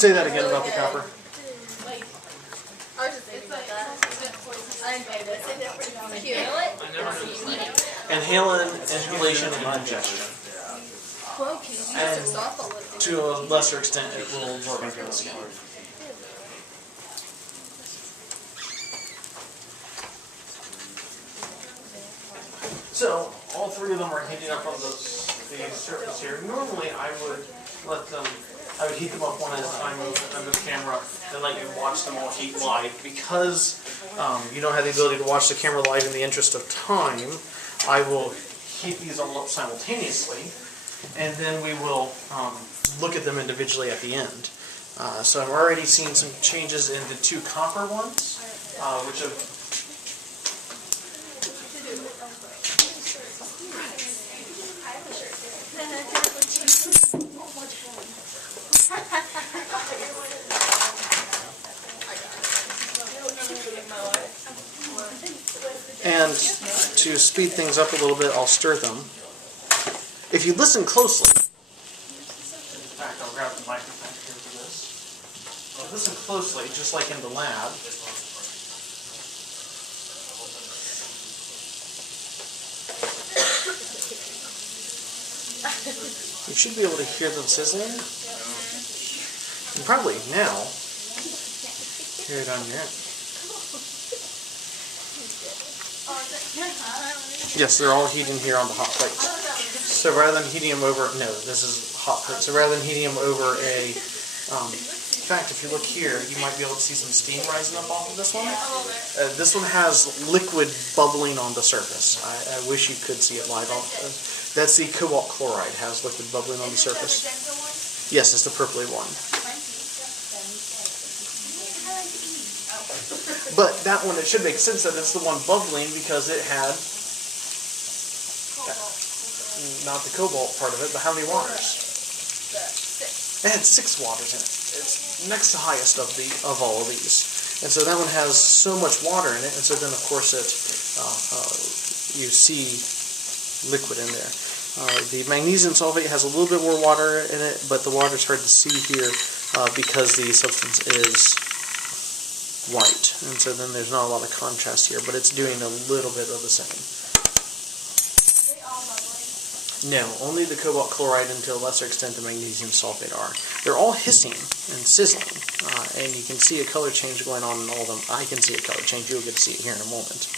Say that again about the copper. Inhalation, and ingestion. And to a lesser extent, it will absorb into the skin. So, all three of them are heating up on the surface here. Normally, I would heat them up one at a time under the camera and let you watch them all heat live. Because you don't have the ability to watch the camera live in the interest of time, I will heat these all up simultaneously, and then we will look at them individually at the end. So I'm already seeing some changes in the two copper ones, which have and to speed things up a little bit, I'll stir them. If you listen closely, in fact, I'll grab the microphone here for this. I'll listen closely, just like in the lab. You should be able to hear them sizzling. And probably now, hear it on your end. Yes, they're all heating here on the hot plate. So rather than heating them over, no, this is hot plate. So rather than heating them over a, in fact, if you look here, you might be able to see some steam rising up off of this one. This one has liquid bubbling on the surface. I wish you could see it live. That's the cobalt chloride, has liquid bubbling on the surface. Yes, it's the purpley one. But that one, it should make sense that it's the one bubbling because it had, not the cobalt part of it, but how many waters? It had 6 waters in it. It's next to highest of all of these. And so that one has so much water in it, and so then of course it, you see liquid in there. The magnesium sulfate has a little bit more water in it, but the water's hard to see here because the substance is white, and so then there's not a lot of contrast here, but it's doing a little bit of the same. Are they all bubbling? No, only the cobalt chloride and to a lesser extent the magnesium sulfate are. They're all hissing and sizzling, and you can see a color change going on in all of them. I can see a color change. You'll get to see it here in a moment.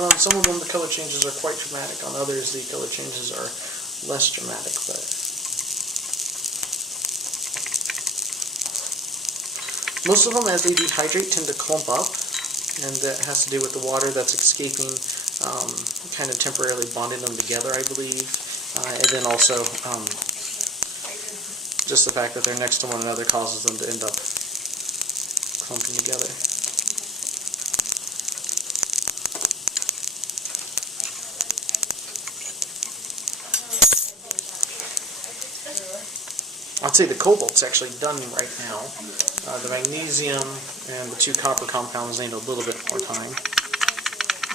On some of them the color changes are quite dramatic. On others the color changes are less dramatic, but most of them, as they dehydrate, tend to clump up, and that has to do with the water that's escaping, kind of temporarily bonding them together, I believe, and then also just the fact that they're next to one another causes them to end up clumping together. I'd say the cobalt's actually done right now. The magnesium and the 2 copper compounds need a little bit more time.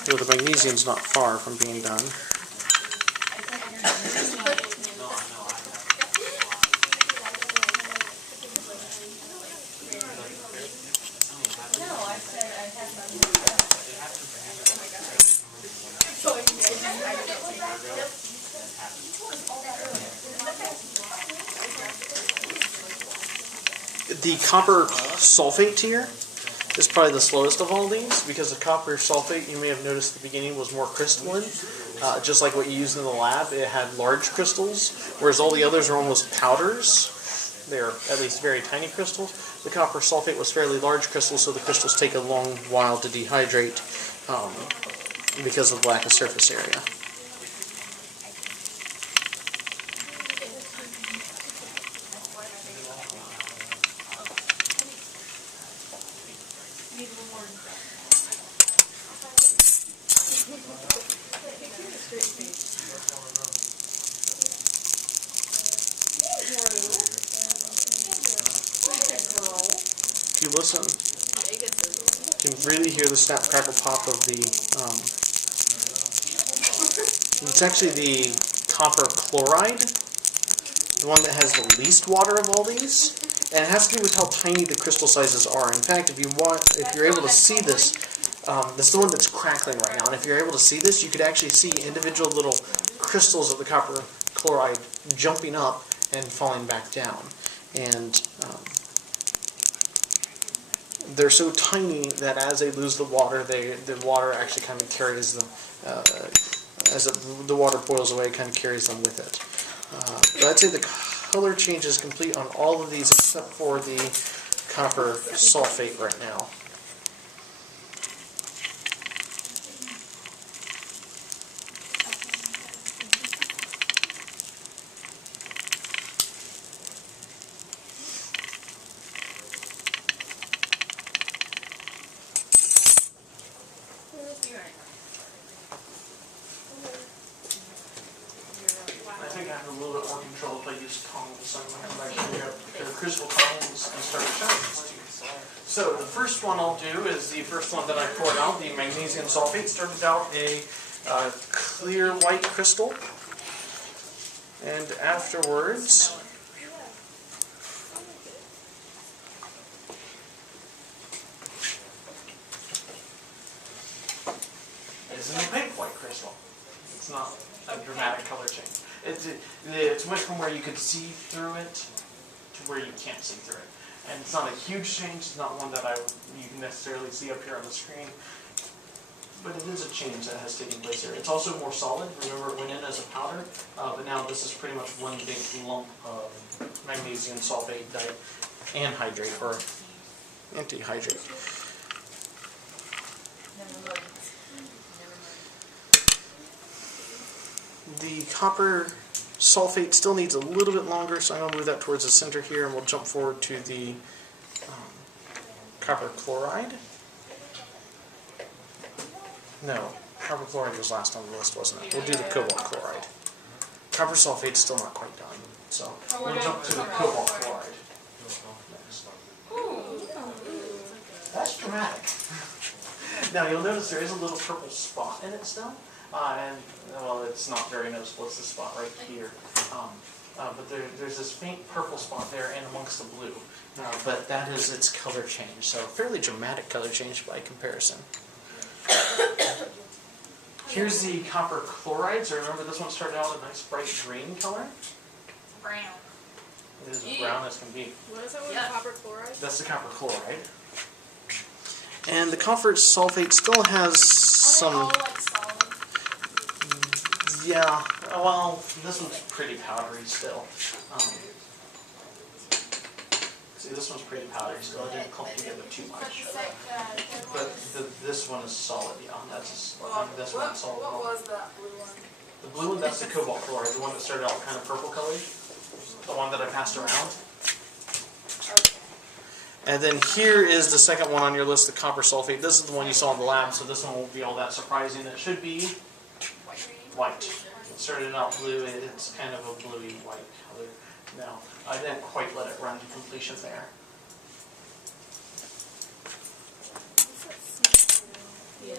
Though the magnesium's not far from being done. The copper sulfate tier is probably the slowest of all these, because the copper sulfate, you may have noticed at the beginning, was more crystalline. Just like what you used in the lab, it had large crystals, whereas all the others are almost powders. They're at least very tiny crystals. The copper sulfate was fairly large crystals, so the crystals take a long while to dehydrate because of the lack of surface area. If you listen, you can really hear the snap, crackle, pop of the, it's actually the copper chloride the one that has the least water of all these, and it has to do with how tiny the crystal sizes are. In fact, if you're able to see this, this is the one that's crackling right now, and if you're able to see this, you could actually see individual little crystals of the copper chloride jumping up and falling back down. And they're so tiny that as they lose the water, the water actually kind of carries them, as the water boils away, it kind of carries them with it. But I'd say the color change is complete on all of these except for the copper sulfate right now. I think I have a little bit more control if I use tongs. So I'm going to come back here to the crucible tongs and start shining these two. So the first one I'll do is the first one that I poured out, the magnesium sulfate. Started out a clear white crystal, and afterwards is an opaque white crystal. It's not a dramatic color change. It went from where you could see through it to where you can't see through it. And it's not a huge change. It's not one that you can necessarily see up here on the screen. But it is a change that has taken place here. It's also more solid. Remember, it went in as a powder, but now this is pretty much one big lump of magnesium sulfate and hydrate, or anti-hydrate. The copper sulfate still needs a little bit longer, so I'm going to move that towards the center here, and we'll jump forward to the copper chloride. No, copper chloride was last on the list, wasn't it? We'll do the cobalt chloride. Copper sulfate's still not quite done, so we'll jump to the cobalt chloride. That's dramatic. Now you'll notice there is a little purple spot in it still. And, well, it's not very noticeable, it's this spot right here. But there's this faint purple spot there and amongst the blue. But that is its color change, so fairly dramatic color change by comparison. Here's the copper chloride. So remember, this one started out with a nice bright green color. Brown. It is brown as can be. What is that with the copper chloride? That's the copper chloride. And the copper sulfate still has some... Are they all like solid? Yeah, well, this one's pretty powdery still. See, this one's pretty powdery still. I didn't clump together too much. But this one is solid, yeah. This one's solid. What was that blue one? The blue one, that's the cobalt chloride, the one that started out kind of purple colored. The one that I passed around. Okay. And then here is the second one on your list, the copper sulfate. This is the one you saw in the lab, so this one won't be all that surprising. It should be white. It started out blue, it's kind of a bluey white color now. I didn't quite let it run to completion there. Yeah.